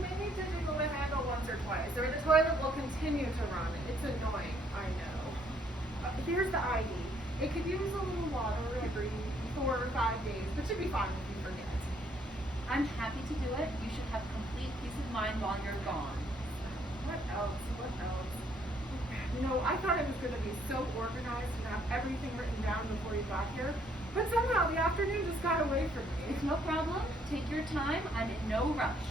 may need to jiggle the handle once or twice, or the toilet will continue to run. It's annoying, I know. Here's the ID. It could use a little water every 4 or 5 days, but should be fine if you forget. I'm happy to do it. You should have complete peace of mind while you're gone. What else? What else? You know, I thought it was going to be so organized and have everything written down before you got here, but somehow the afternoon just got away from me. No problem. Take your time. I'm in no rush.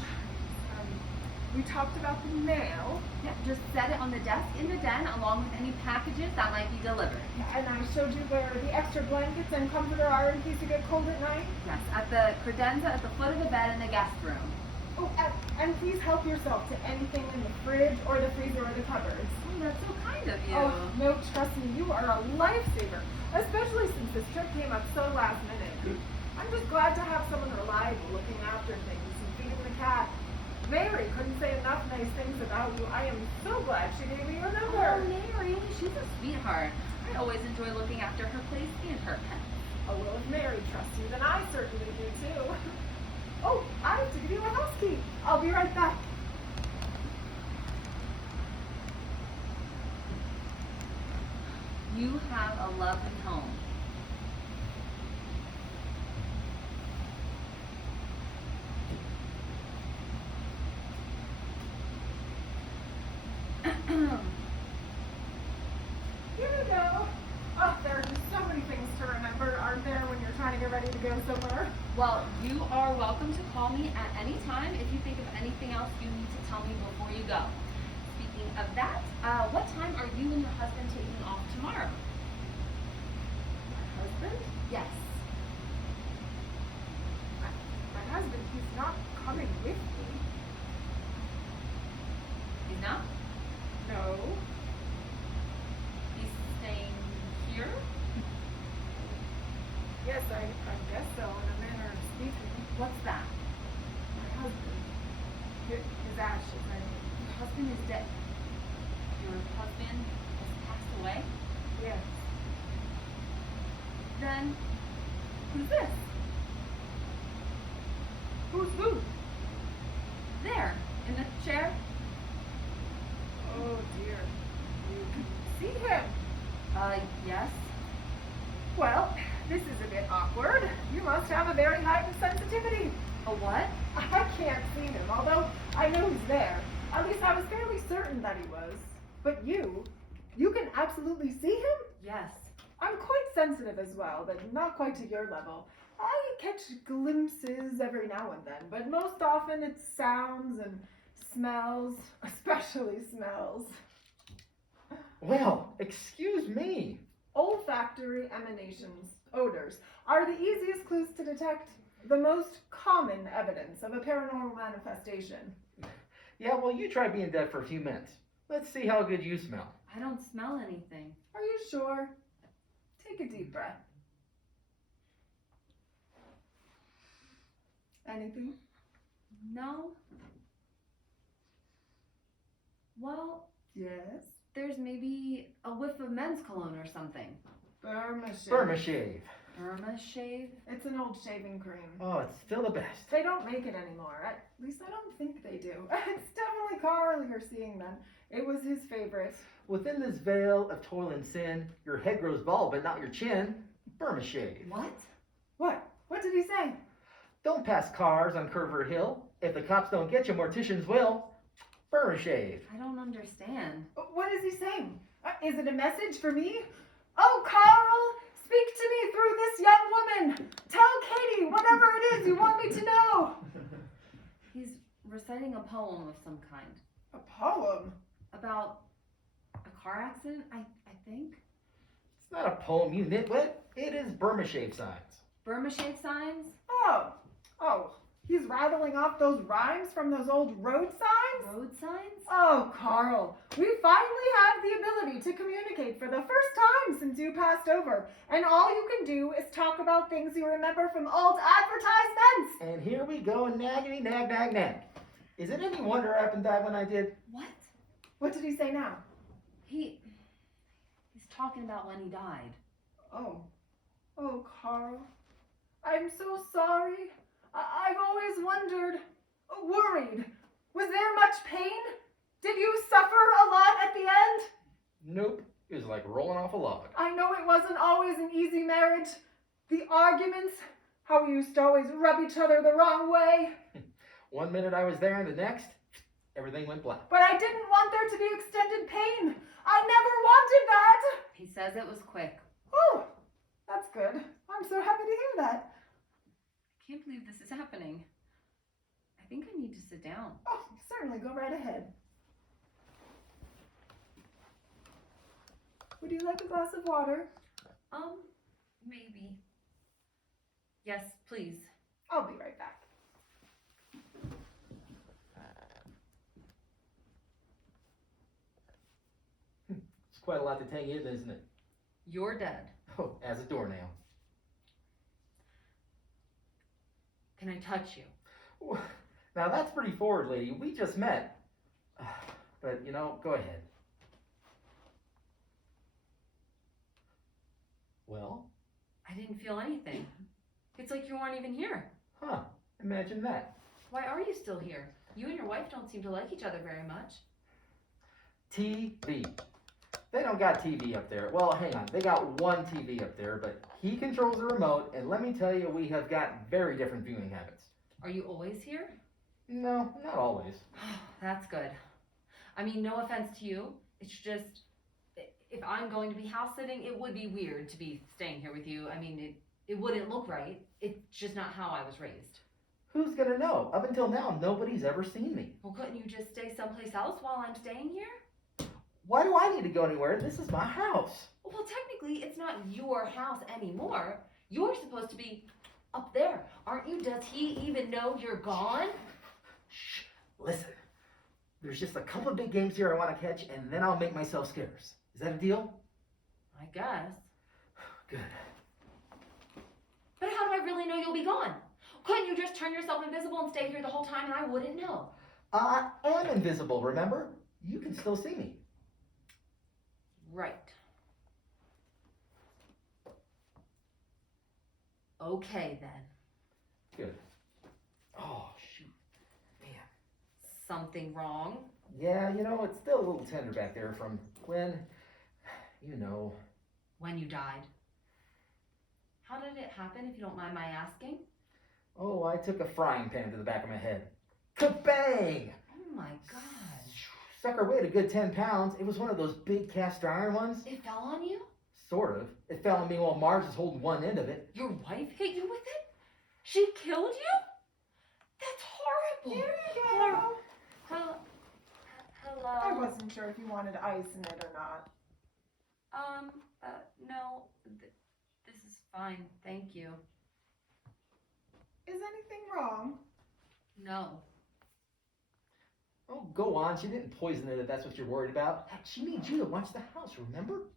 We talked about the mail. Yeah, just set it on the desk in the den along with any packages that might be delivered. And I showed you where the extra blankets and comforter are in case you get cold at night. Yes, at the credenza at the foot of the bed in the guest room. Oh, and please help yourself to anything in the fridge or the freezer or the cupboards. Oh, that's so kind of you. Oh, no, trust me, you are a lifesaver, especially since this trip came up so last minute. I'm just glad to have someone reliable looking after things and feeding the cat. Mary couldn't say enough nice things about you. I am so glad she gave me your number. Oh, Mary, she's a sweetheart. I always enjoy looking after her place and her pets. Oh, well, if Mary trusts you, then I certainly do too. Oh, I have to give you a house key. I'll be right back. You have a lovely home. Here we go. Oh, there are just so many things to remember, aren't there, when you're trying to get ready to go somewhere? Well, you are welcome to call me at any time if you think of anything else you need to tell me before you go. Speaking of that, what time are you and your husband taking off tomorrow? My husband? Yes. My husband, he's not coming with me. He's not? No. He's staying here? Yes, I guess so, in a manner of speaking. What's that? My husband. His ashes, I mean. Your husband is dead. Your husband has passed away? Yes. Then, who's this? Who's who? There, in the chair? Oh dear. You can see him. Yes. Well, this is a bit awkward. You must have a very heightened sensitivity. A what? I can't see him, although I know he's there. At least I was fairly certain that he was. But you can absolutely see him? Yes. I'm quite sensitive as well, but not quite to your level. I catch glimpses every now and then, but most often it's sounds and smells, especially smells. Well, excuse me. Olfactory emanations, odors, are the easiest clues to detect, the most common evidence of a paranormal manifestation. Yeah, well, you try being dead for a few minutes. Let's see how good you smell. I don't smell anything. Are you sure? Take a deep breath. Anything? No. Well, Yes. there's maybe a whiff of men's cologne or something. Burma Shave. Burma Shave. Burma Shave? It's an old shaving cream. Oh, it's still the best. They don't make it anymore. At least I don't think they do. It's definitely Carl you're seeing then. It was his favorite. Within this veil of toil and sin, your head grows bald, but not your chin. Burma Shave. What? What? What did he say? Don't pass cars on Curver Hill. If the cops don't get you, morticians will. Burma Shave. I don't understand. What is he saying? Is it a message for me? Oh, Carl! Speak to me through this young woman! Tell Katie whatever it is you want me to know! He's reciting a poem of some kind. A poem? About a car accident, I think. It's not a poem, you nitwit. It is Burma Shave signs. Burma Shave signs? Oh, he's rattling off those rhymes from those old road signs? Road signs? Oh, Carl, we finally have the ability to communicate for the first time since you passed over. And all you can do is talk about things you remember from old advertisements. And here we go, naggity nag nag nag. Is it any wonder I up and died when I did? What? What did he say now? He's talking about when he died. Oh, Carl, I'm so sorry. I've always wondered, worried. Was pain? Did you suffer a lot at the end? Nope. It was like rolling off a log. I know it wasn't always an easy marriage. The arguments, how we used to always rub each other the wrong way. One minute I was there and the next, everything went black. But I didn't want there to be extended pain. I never wanted that. He says it was quick. Oh, that's good. I'm so happy to hear that. I can't believe this is happening. I think I need to sit down. Oh, certainly, go right ahead. Would you like a glass of water? Maybe. Yes, please. I'll be right back. It's quite a lot to take in, isn't it? You're dead. Oh, as a doornail. Can I touch you? Now that's pretty forward, lady. We just met. But, you know, go ahead. Well? I didn't feel anything. It's like you weren't even here. Huh. Imagine that. Why are you still here? You and your wife don't seem to like each other very much. TV. They don't got TV up there. Well, hang on. They got one TV up there, but he controls the remote, and let me tell you, we have got very different viewing habits. Are you always here? No, not always. That's good. I mean, no offense to you. It's just, if I'm going to be house sitting, it would be weird to be staying here with you. I mean, it wouldn't look right. It's just not how I was raised. Who's gonna know? Up until now, nobody's ever seen me. Well, couldn't you just stay someplace else while I'm staying here? Why do I need to go anywhere? This is my house. Well, technically, it's not your house anymore. You're supposed to be up there, aren't you? Does he even know you're gone? Shh. Listen. There's just a couple of big games here I want to catch, and then I'll make myself scarce. Is that a deal? I guess. Good. But how do I really know you'll be gone? Couldn't you just turn yourself invisible and stay here the whole time and I wouldn't know? I am invisible, remember? You can still see me. Right. Okay, then. Good. Oh, shoot. Man. Something wrong? Yeah, you know, it's still a little tender back there from when, you know. When you died. How did it happen, if you don't mind my asking? Oh, I took a frying pan to the back of my head. Kabang! Oh my God. Sucker weighed a good 10 pounds. It was one of those big cast iron ones. It fell on you? Sort of. It fell on me while Marge was holding one end of it. Your wife hit you with it? She killed you? That's horrible. Here you go. Hello? I wasn't sure if you wanted ice in it or not. No. This is fine. Thank you. Is anything wrong? No. Oh, go on. She didn't poison it if that's what you're worried about. She needs you to watch the house, remember?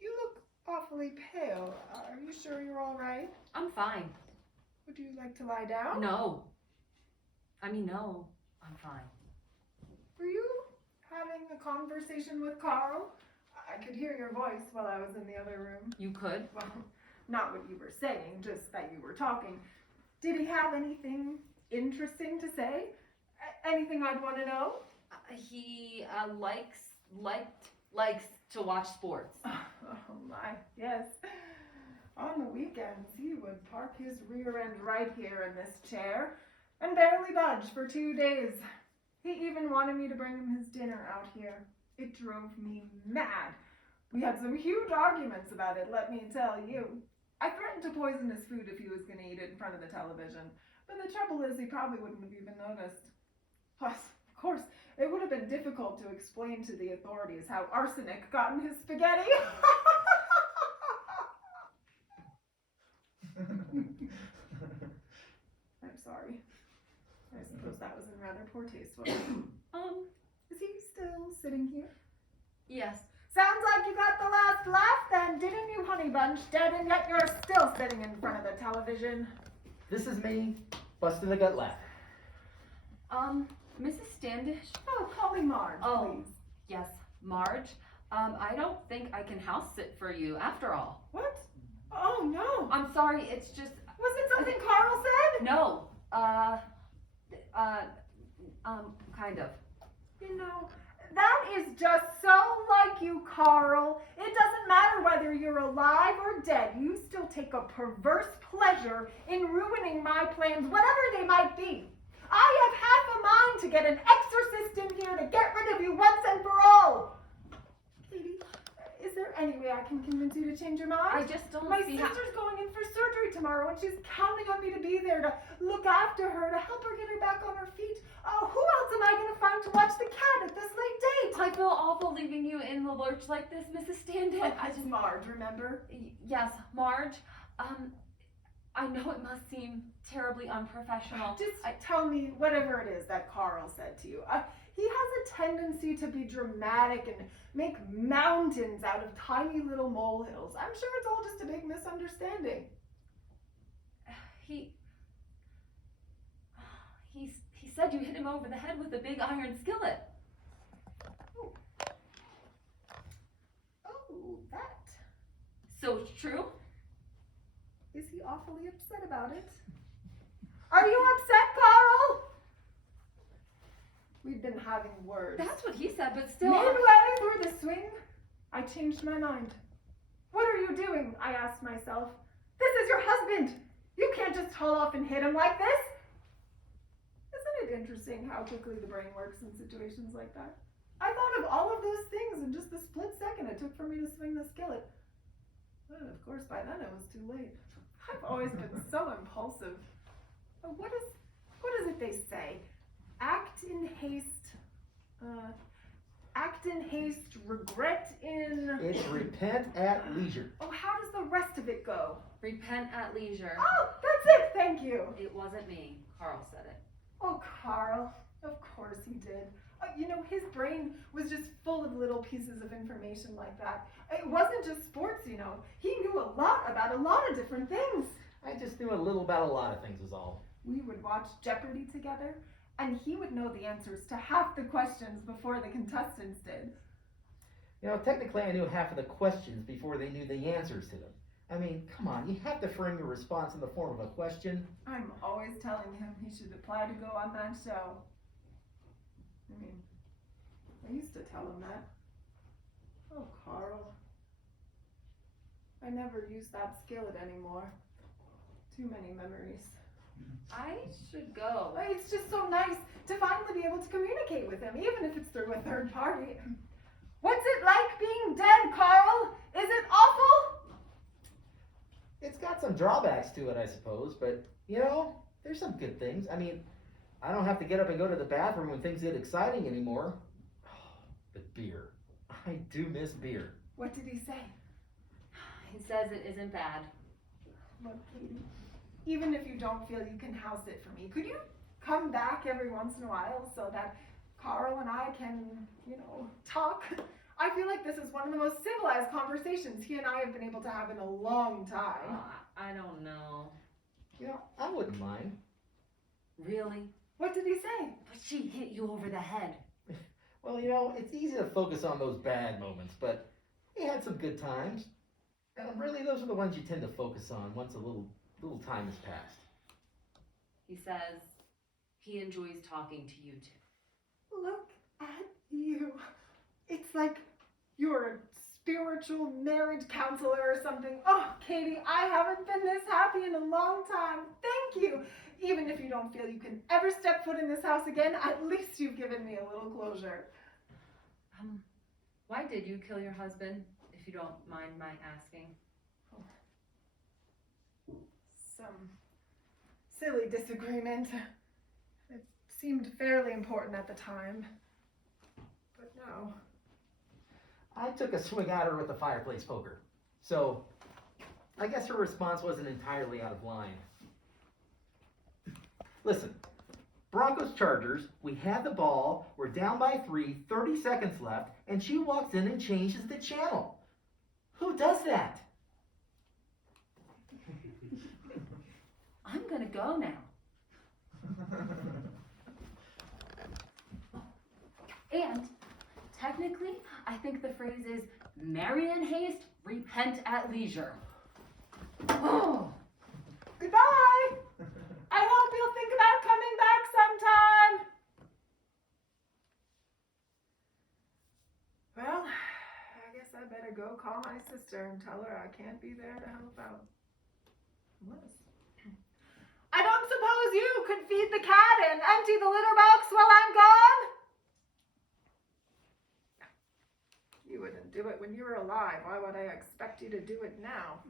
You look awfully pale. Are you sure you're all right? I'm fine. Would you like to lie down? No. No. I'm fine. Were you having a conversation with Carl? I could hear your voice while I was in the other room. You could? Well, not what you were saying, just that you were talking. Did he have anything interesting to say? Anything I'd want to know? He likes to watch sports. Oh my, yes. On the weekends, he would park his rear end right here in this chair and barely budge for 2 days. He even wanted me to bring him his dinner out here. It drove me mad. We had some huge arguments about it, let me tell you. I threatened to poison his food if he was going to eat it in front of the television. But the trouble is, he probably wouldn't have even noticed. Plus, of course, it would have been difficult to explain to the authorities how arsenic got in his spaghetti. I'm sorry. I suppose that was in rather poor taste, wasn't it? Is he still sitting here? Yes. Sounds like you got the last laugh then, didn't you, Honey Bunch? Dead, and yet you're still sitting in front of the television. This is me, busting the gut laugh. Mrs. Standish? Oh, call me Marge, please. Yes, Marge. I don't think I can house sit for you after all. What? Oh, no. I'm sorry, it's just... Was it something Carl said? No. Kind of. You know, that is just so like you, Carl. It doesn't matter whether you're alive or dead. You still take a perverse pleasure in ruining my plans, whatever they might be. I have half a mind to get an exorcist in here to get rid of you once and for all. Katie, is there any way I can convince you to change your mind? I just don't My see how. sister's going in for surgery tomorrow, and she's counting on me to be there to look after her, to help her get her back on her feet. Who else am I going to find to watch the cat at this late date? I feel awful leaving you in the lurch like this, Mrs. Stanton. It's Marge, remember? Yes, Marge. I know it must seem terribly unprofessional. Just tell me whatever it is that Carl said to you. He has a tendency to be dramatic and make mountains out of tiny little molehills. I'm sure it's all just a big misunderstanding. He said you hit him over the head with a big iron skillet. Oh, that. So it's true? Is he awfully upset about it? Are you upset, Carl? We've been having words. That's what he said, but still. Midway through the swing, I changed my mind. What are you doing? I asked myself. This is your husband. You can't just haul off and hit him like this. Isn't it interesting how quickly the brain works in situations like that? I thought of all of those things in just the split second it took for me to swing the skillet. But of course, by then it was too late. I've always been so impulsive. What is it they say? Act in haste, regret in... It's repent at leisure. Oh, how does the rest of it go? Repent at leisure. Oh, that's it, thank you. It wasn't me. Carl said it. Oh, Carl, of course he did. You know, his brain was just full of little pieces of information like that. It wasn't just sports, you know. He knew a lot about a lot of different things. I just knew a little about a lot of things is all. We would watch Jeopardy together, and he would know the answers to half the questions before the contestants did. You know, technically I knew half of the questions before they knew the answers to them. I mean, come on, you have to frame your response in the form of a question. I'm always telling him he should apply to go on that show. I mean, I used to tell him that. Oh, Carl. I never use that skillet anymore. Too many memories. I should go. It's just so nice to finally be able to communicate with him, even if it's through a third party. What's it like being dead, Carl? Is it awful? It's got some drawbacks to it, I suppose, but, you know, there's some good things. I mean, I don't have to get up and go to the bathroom when things get exciting anymore. But beer. I do miss beer. What did he say? He says it isn't bad. Look, Katie, even if you don't feel you can house it for me, could you come back every once in a while so that Carl and I can, you know, talk? I feel like this is one of the most civilized conversations he and I have been able to have in a long time. I don't know. You know, I wouldn't mind. Really? What did he say? But she hit you over the head. Well, you know, it's easy to focus on those bad moments, but we had some good times. And really, those are the ones you tend to focus on once a little time has passed. He says he enjoys talking to you too. Look at you. It's like you're a spiritual marriage counselor or something. Oh, Katie, I haven't been this happy in a long time. Thank you. Even if you don't feel you can ever step foot in this house again, at least you've given me a little closure. Why did you kill your husband, if you don't mind my asking? Some silly disagreement. It seemed fairly important at the time. But no. I took a swing at her with a fireplace poker. So, I guess her response wasn't entirely out of line. Listen, Broncos Chargers, we had the ball, we're down by 3, 30 seconds left, and she walks in and changes the channel. Who does that? I'm gonna go now. And technically, I think the phrase is marry in haste, repent at leisure. Oh. Goodbye! I hope you'll think about coming back sometime! I better go call my sister and tell her I can't be there to help out. Unless... I don't suppose you could feed the cat and empty the litter box while I'm gone? You wouldn't do it when you were alive. Why would I expect you to do it now?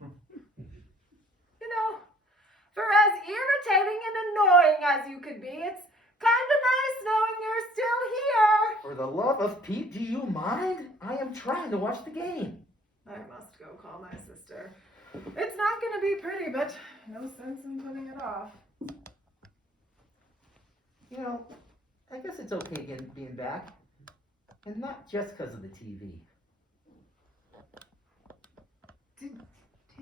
You know, for as irritating and annoying as you could be, it's kind of nice knowing you're still here. For the love of Pete, do you mind? I am trying to watch the game. I must go call my sister. It's not going to be pretty, but no sense in putting it off. You know, I guess it's okay again being back. And not just because of the TV. Did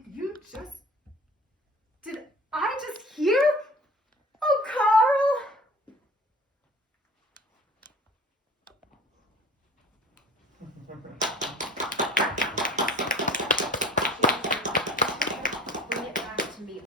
you just